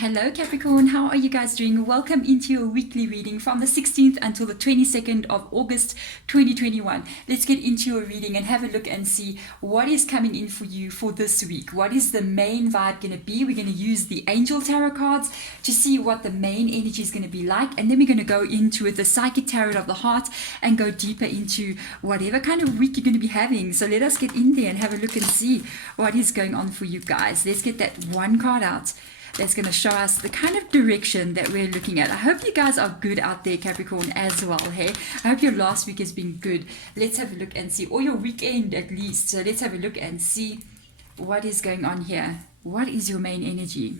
Hello Capricorn, how are you guys doing? Welcome into your weekly reading from the 16th until the 22nd of August 2021. Let's get into your reading and have a look and see what is coming in for you for this week. What is the main vibe going to be? We're going to use the Angel Tarot cards to see what the main energy is going to be like, and then we're going to go into it, the Psychic Tarot of the Heart, and go deeper into whatever kind of week you're going to be having. So let us get in there and have a look and see what is going on for you guys. Let's get that one card out. That's going to show us the kind of direction that we're looking at. I hope you guys are good out there, Capricorn, as well, hey? I hope your last week has been good. Let's have a look and see, or your weekend at least. So let's have a look and see what is going on here. What is your main energy?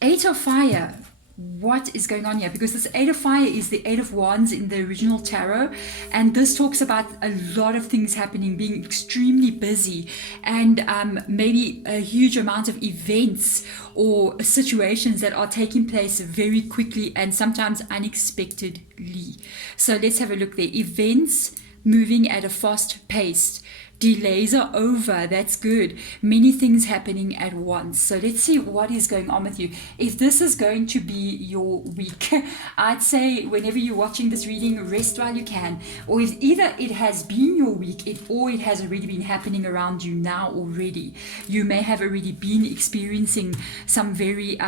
Eight of Fire. What is going on here? Because this Eight of Fire is the Eight of Wands in the original tarot, and this talks about a lot of things happening, being extremely busy, and maybe a huge amount of events or situations that are taking place very quickly and sometimes unexpectedly. So let's have a look there. Events moving at a fast pace. Delays are over. That's good. Many things happening at once. So let's see what is going on with you. If this is going to be your week, I'd say whenever you're watching this reading, rest while you can. Or if either it has been your week or it has already been happening around you now already. You may have already been experiencing some very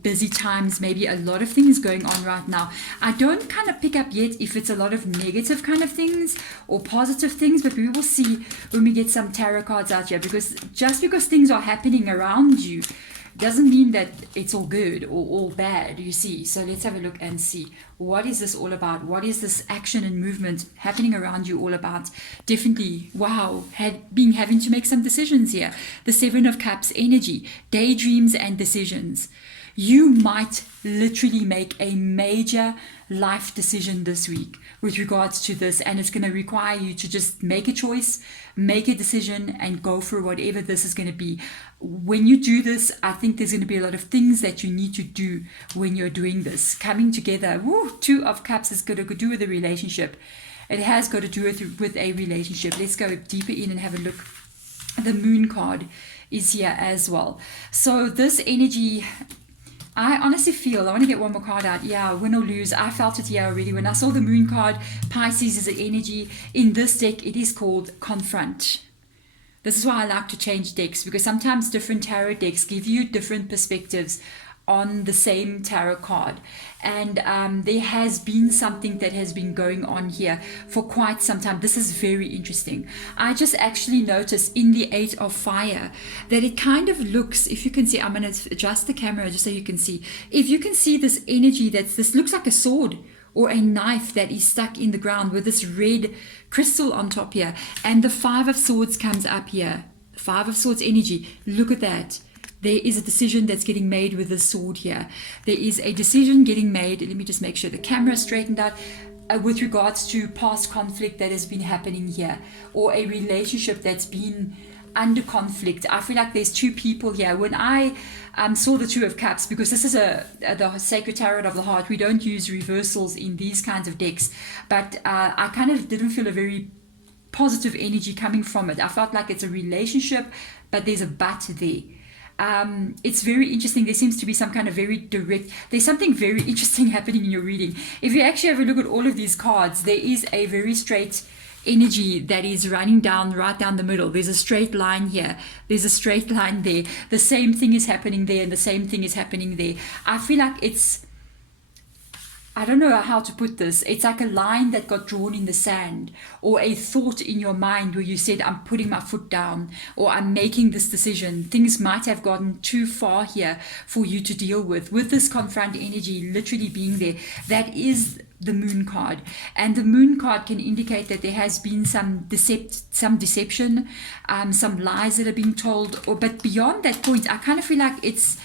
busy times, maybe a lot of things going on right now. I don't kind of pick up yet if it's a lot of negative kind of things or positive things, but we will see when we get some tarot cards out here, because just because things are happening around you doesn't mean that it's all good or all bad, you see. So let's have a look and see, what is this all about? What is this action and movement happening around you all about? Definitely, wow, having to make some decisions here. The Seven of Cups energy, daydreams and decisions. You might literally make a major life decision this week with regards to this, and it's going to require you to just make a choice, make a decision, and go for whatever this is going to be. When you do this, I think there's going to be a lot of things that you need to do when you're doing this. Coming together, Two of Cups is going to do with a relationship. It has got to do with a relationship. Let's go deeper in and have a look. The Moon card is here as well. So this energy, I honestly feel, I want to get one more card out. Yeah, win or lose. I felt it here already. When I saw the Moon card, Pisces is the energy. In this deck, it is called Confront. This is why I like to change decks, because sometimes different tarot decks give you different perspectives on the same tarot card. And there has been something that has been going on here for quite some time. This is very interesting. I just actually noticed in the Eight of Fire that it kind of looks, if you can see, I'm going to adjust the camera just so you can see. If you can see this energy, this looks like a sword or a knife that is stuck in the ground with this red crystal on top here. And the Five of Swords comes up here. Five of Swords energy. Look at that. There is a decision that's getting made with the sword here. There is a decision getting made. Let me just make sure the camera is straightened out. With regards to past conflict that has been happening here, or a relationship that's been under conflict. I feel like there's two people here. When I saw the Two of Cups, because this is the Sacred Tarot of the Heart, we don't use reversals in these kinds of decks, but I kind of didn't feel a very positive energy coming from it. I felt like it's a relationship, but there's a but there. It's very interesting. There seems to be some kind of very direct, there's something very interesting happening in your reading. If you actually have a look at all of these cards, there is a very straight energy that is running down, right down the middle. There's a straight line here. There's a straight line there. The same thing is happening there, and the same thing is happening there. I feel like I don't know how to put this. It's like a line that got drawn in the sand, or a thought in your mind where you said, I'm putting my foot down, or I'm making this decision. Things might have gotten too far here for you to deal with. With this Confront energy literally being there, that is the Moon card. And the Moon card can indicate that there has been some deception, some lies that are being told. But beyond that point, I kind of feel like it's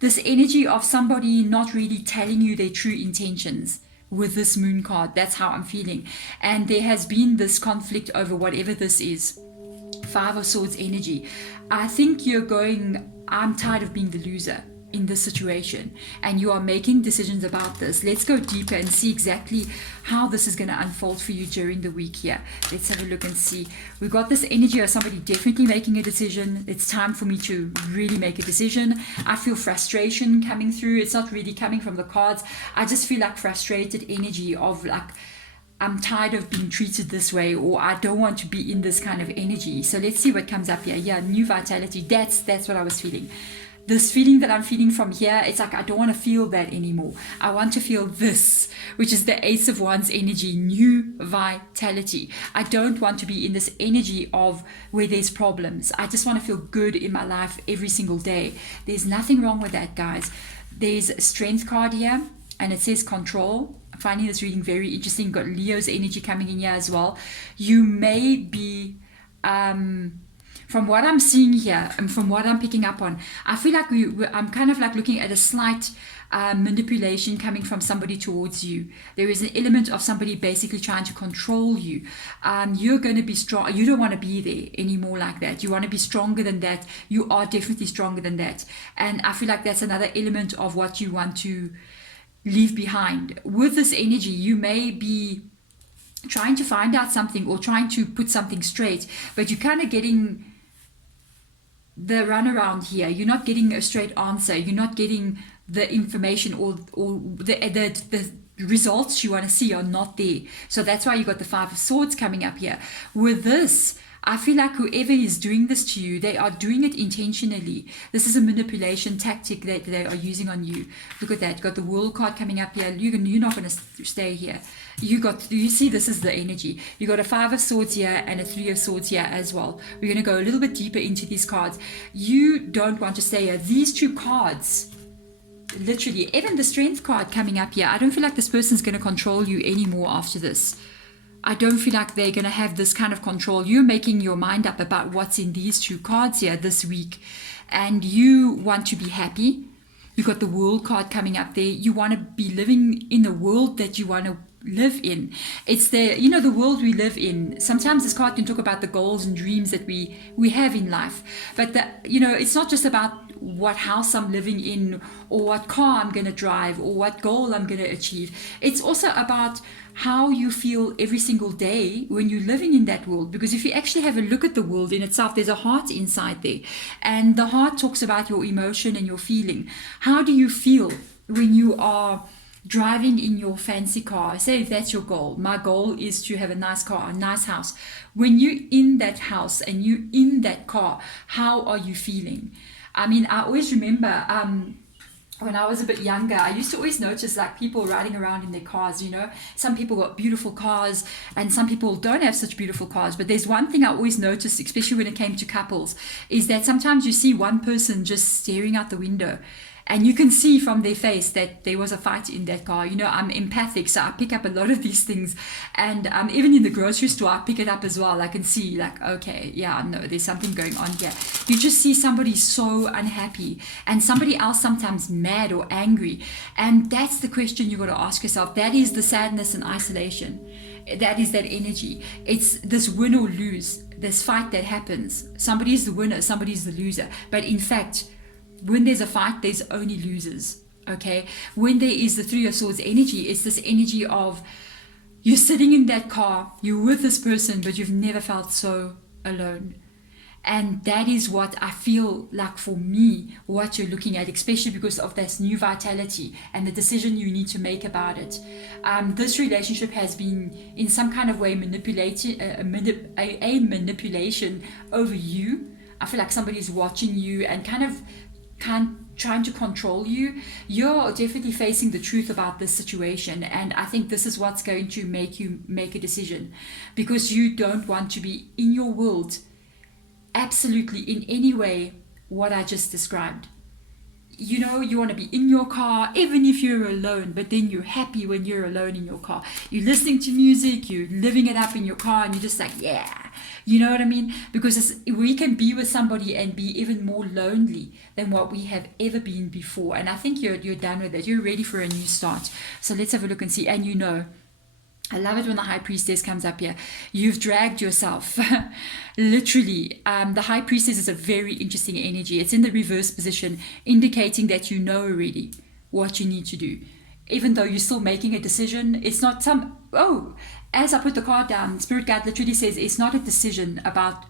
this energy of somebody not really telling you their true intentions with this Moon card. That's how I'm feeling. And there has been this conflict over whatever this is. Five of Swords energy. I think you're going, I'm tired of being the loser. in this situation, and you are making decisions about this. Let's go deeper and see exactly how this is going to unfold for you during the week here. Let's have a look and see. We've got this energy of somebody definitely making a decision. It's time for me to really make a decision. I feel frustration coming through. It's not really coming from the cards. I just feel like frustrated energy of like, I'm tired of being treated this way, or I don't want to be in this kind of energy. So let's see what comes up here. Yeah, new vitality. That's what I was feeling. This feeling that I'm feeling from here, it's like I don't want to feel that anymore. I want to feel this, which is the Ace of Wands energy, new vitality. I don't want to be in this energy of where there's problems. I just want to feel good in my life every single day. There's nothing wrong with that, guys. There's a Strength card here, and it says control. I'm finding this reading very interesting. You've got Leo's energy coming in here as well. You may be... from what I'm seeing here and from what I'm picking up on, I feel like I'm kind of like looking at a slight manipulation coming from somebody towards you. There is an element of somebody basically trying to control you. You're going to be strong. You don't want to be there anymore like that. You want to be stronger than that. You are definitely stronger than that. And I feel like that's another element of what you want to leave behind. With this energy, you may be trying to find out something or trying to put something straight, but you're kind of getting the runaround here. You're not getting a straight answer. You're not getting the information or the results you want to see are not there. So that's why you got the Five of Swords coming up here. With this, I feel like whoever is doing this to you, they are doing it intentionally. This is a manipulation tactic that they are using on you. Look at that. Got the World card coming up here. You're not going to stay here. You see, this is the energy. You got a Five of Swords here and a Three of Swords here as well. We're going to go a little bit deeper into these cards. You don't want to stay here. These two cards, literally, even the Strength card coming up here, I don't feel like this person's going to control you anymore after this. I don't feel like they're going to have this kind of control. You're making your mind up about what's in these two cards here this week. And you want to be happy. You've got the World card coming up there. You want to be living in the world that you want to live in. It's the world we live in. Sometimes this card can talk about the goals and dreams that we have in life. But it's not just about what house I'm living in or what car I'm going to drive or what goal I'm going to achieve. It's also about how you feel every single day when you're living in that world. Because if you actually have a look at the world in itself, there's a heart inside there. And the heart talks about your emotion and your feeling. How do you feel when you are driving in your fancy car? Say if that's your goal. My goal is to have a nice car, a nice house. When you're in that house and you're in that car, how are you feeling? I mean, I always remember when I was a bit younger, I used to always notice like people riding around in their cars, Some people got beautiful cars and some people don't have such beautiful cars. But there's one thing I always noticed, especially when it came to couples, is that sometimes you see one person just staring out the window. And you can see from their face that there was a fight in that car. I'm empathic, so I pick up a lot of these things. And even in the grocery store, I pick it up as well. I can see like, okay, yeah, no, there's something going on here. You just see somebody so unhappy and somebody else sometimes mad or angry. And that's the question you got to ask yourself. That is the sadness and isolation. That is that energy. It's this win or lose, this fight that happens. Somebody's the winner, somebody's the loser. But in fact, when there's a fight, there's only losers, okay? When there is the Three of Swords energy, it's this energy of you're sitting in that car, you're with this person, but you've never felt so alone. And that is what I feel like for me, what you're looking at, especially because of this new vitality and the decision you need to make about it. This relationship has been in some kind of way a manipulation over you. I feel like somebody's watching you and trying to control you. You're definitely facing the truth about this situation, and I think this is what's going to make you make a decision, because you don't want to be in your world absolutely in any way what I just described. You want to be in your car even if you're alone, but then you're happy when you're alone in your car. You're listening to music, you're living it up in your car, and you're just like, yeah. You know what I mean? Because we can be with somebody and be even more lonely than what we have ever been before. And I think you're done with that. You're ready for a new start. So let's have a look and see. And I love it when the high priestess comes up here. You've dragged yourself. Literally, the high priestess is a very interesting energy. It's in the reverse position, indicating that you know already what you need to do. Even though you're still making a decision, it's not as I put the card down, Spirit Guide literally says it's not a decision about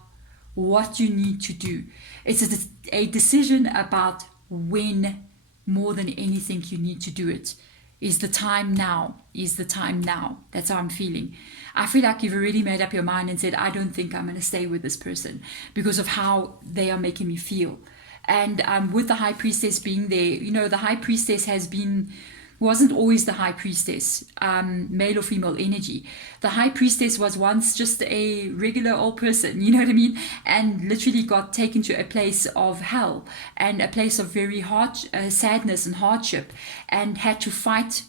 what you need to do. It's a decision about when, more than anything, you need to do it. Is the time now? Is the time now? That's how I'm feeling. I feel like you've already made up your mind and said, I don't think I'm going to stay with this person because of how they are making me feel. And with the high priestess being there, the high priestess wasn't always the high priestess, male or female energy. The high priestess was once just a regular old person, you know what I mean? And literally got taken to a place of hell and a place of very hard sadness and hardship, and had to fight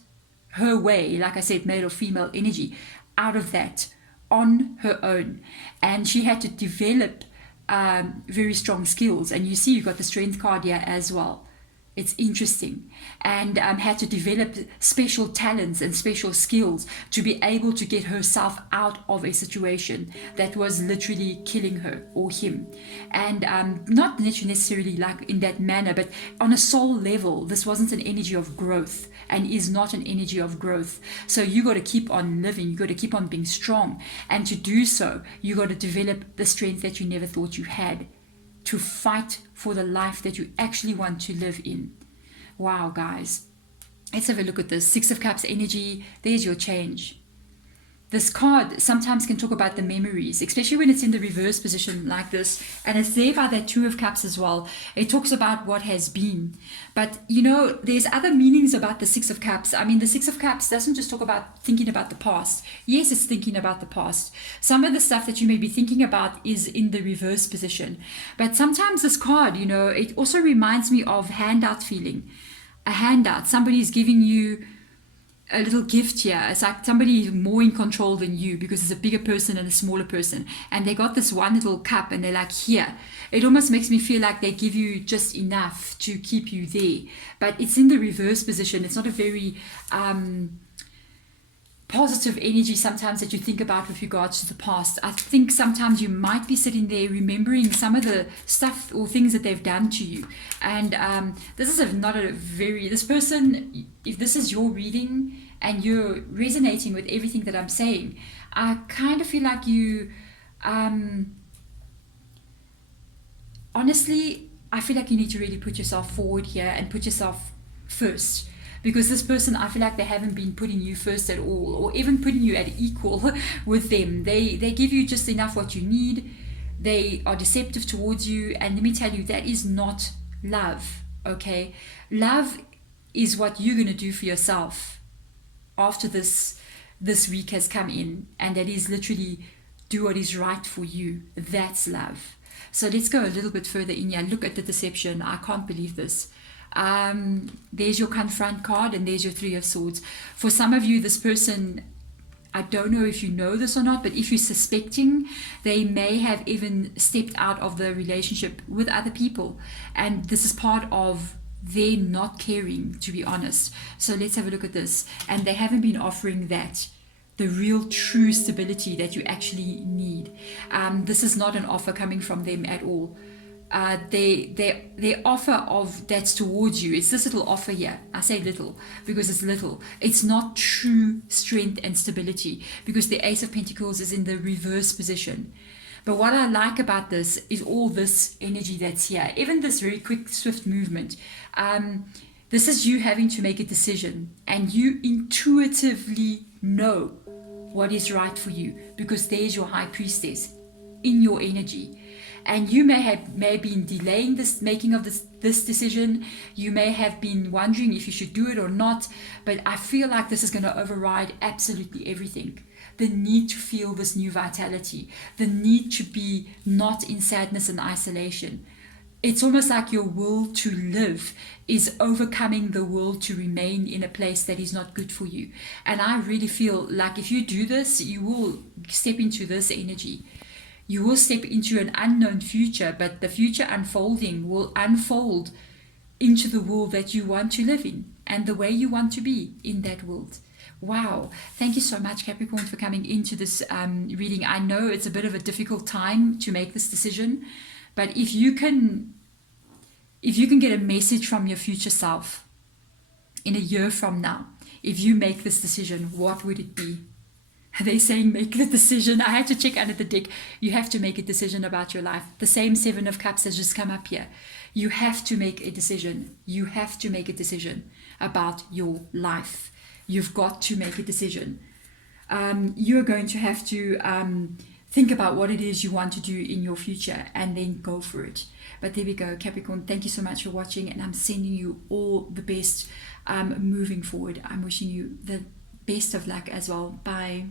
her way, like I said, male or female energy, out of that on her own. And she had to develop very strong skills. And you see, you've got the strength card here as well. It's interesting. And had to develop special talents and special skills to be able to get herself out of a situation that was literally killing her or him. And not necessarily like in that manner, but on a soul level, this wasn't an energy of growth and is not an energy of growth. So you got to keep on living. You got to keep on being strong. And to do so, you got to develop the strength that you never thought you had to fight for the life that you actually want to live in. Wow, guys. Let's have a look at this. Six of Cups energy. There's your change. This card sometimes can talk about the memories, especially when it's in the reverse position like this. And it's there by that Two of Cups as well. It talks about what has been. But, there's other meanings about the Six of Cups. I mean, the Six of Cups doesn't just talk about thinking about the past. Yes, it's thinking about the past. Some of the stuff that you may be thinking about is in the reverse position. But sometimes this card, it also reminds me of handout feeling. A handout. Somebody's giving you a little gift here. It's like somebody more in control than you because it's a bigger person and a smaller person, and they got this one little cup and they're like, here. It almost makes me feel like they give you just enough to keep you there, but it's in the reverse position. It's not a very positive energy sometimes that you think about with regards to the past. I think sometimes you might be sitting there remembering some of the stuff or things that they've done to you. And this is this person, if this is your reading and you're resonating with everything that I'm saying, I kind of feel like you, honestly, I feel like you need to really put yourself forward here and put yourself first. Because this person, I feel like they haven't been putting you first at all, or even putting you at equal with them. They give you just enough what you need. They are deceptive towards you. And let me tell you, that is not love, okay? Love is what you're going to do for yourself after this week has come in. And that is literally do what is right for you. That's love. So let's go a little bit further in here. Look at the deception. I can't believe this. There's your confront card and there's your Three of Swords. For some of you, this person, I don't know if you know this or not, but if you're suspecting, they may have even stepped out of the relationship with other people, and this is part of their not caring, to be honest. So let's have a look at this. And they haven't been offering that, the real true stability that you actually need. This is not an offer coming from them at all. Their offer of that's towards you, it's this little offer here. I say little because it's little. It's not true strength and stability because the Ace of Pentacles is in the reverse position. But what I like about this is all this energy that's here, even this very quick, swift movement. This is you having to make a decision, and you intuitively know what is right for you because there's your High Priestess in your energy. And you may have been delaying this making of this decision. You may have been wondering if you should do it or not. But I feel like this is going to override absolutely everything. The need to feel this new vitality. The need to be not in sadness and isolation. It's almost like your will to live is overcoming the will to remain in a place that is not good for you. And I really feel like if you do this, you will step into this energy. You will step into an unknown future, but the future unfolding will unfold into the world that you want to live in and the way you want to be in that world. Wow. Thank you so much, Capricorn, for coming into this reading. I know it's a bit of a difficult time to make this decision, but if you can get a message from your future self in a year from now, if you make this decision, what would it be? They're saying make the decision. I had to check under the deck. You have to make a decision about your life. The same Seven of Cups has just come up here. You have to make a decision. You have to make a decision about your life. You've got to make a decision. You're going to have to think about what it is you want to do in your future and then go for it. But there we go, Capricorn. Thank you so much for watching, and I'm sending you all the best moving forward. I'm wishing you the best of luck as well. Bye.